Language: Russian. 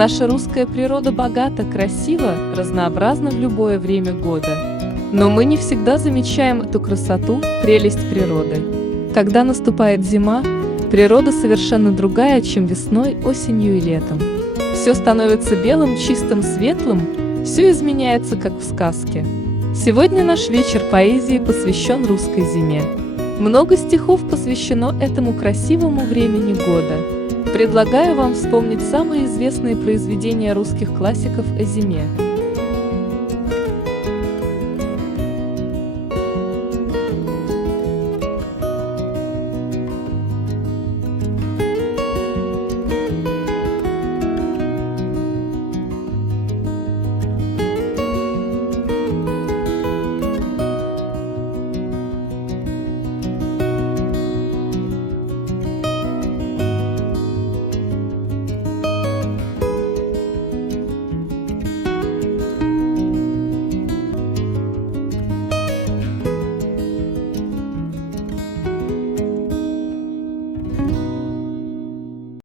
Наша русская природа богата, красива, разнообразна в любое время года. Но мы не всегда замечаем эту красоту, прелесть природы. Когда наступает зима, природа совершенно другая, чем весной, осенью и летом. Все становится белым, чистым, светлым, все изменяется, как в сказке. Сегодня наш вечер поэзии посвящен русской зиме. Много стихов посвящено этому красивому времени года. Предлагаю вам вспомнить самые известные произведения русских классиков о зиме.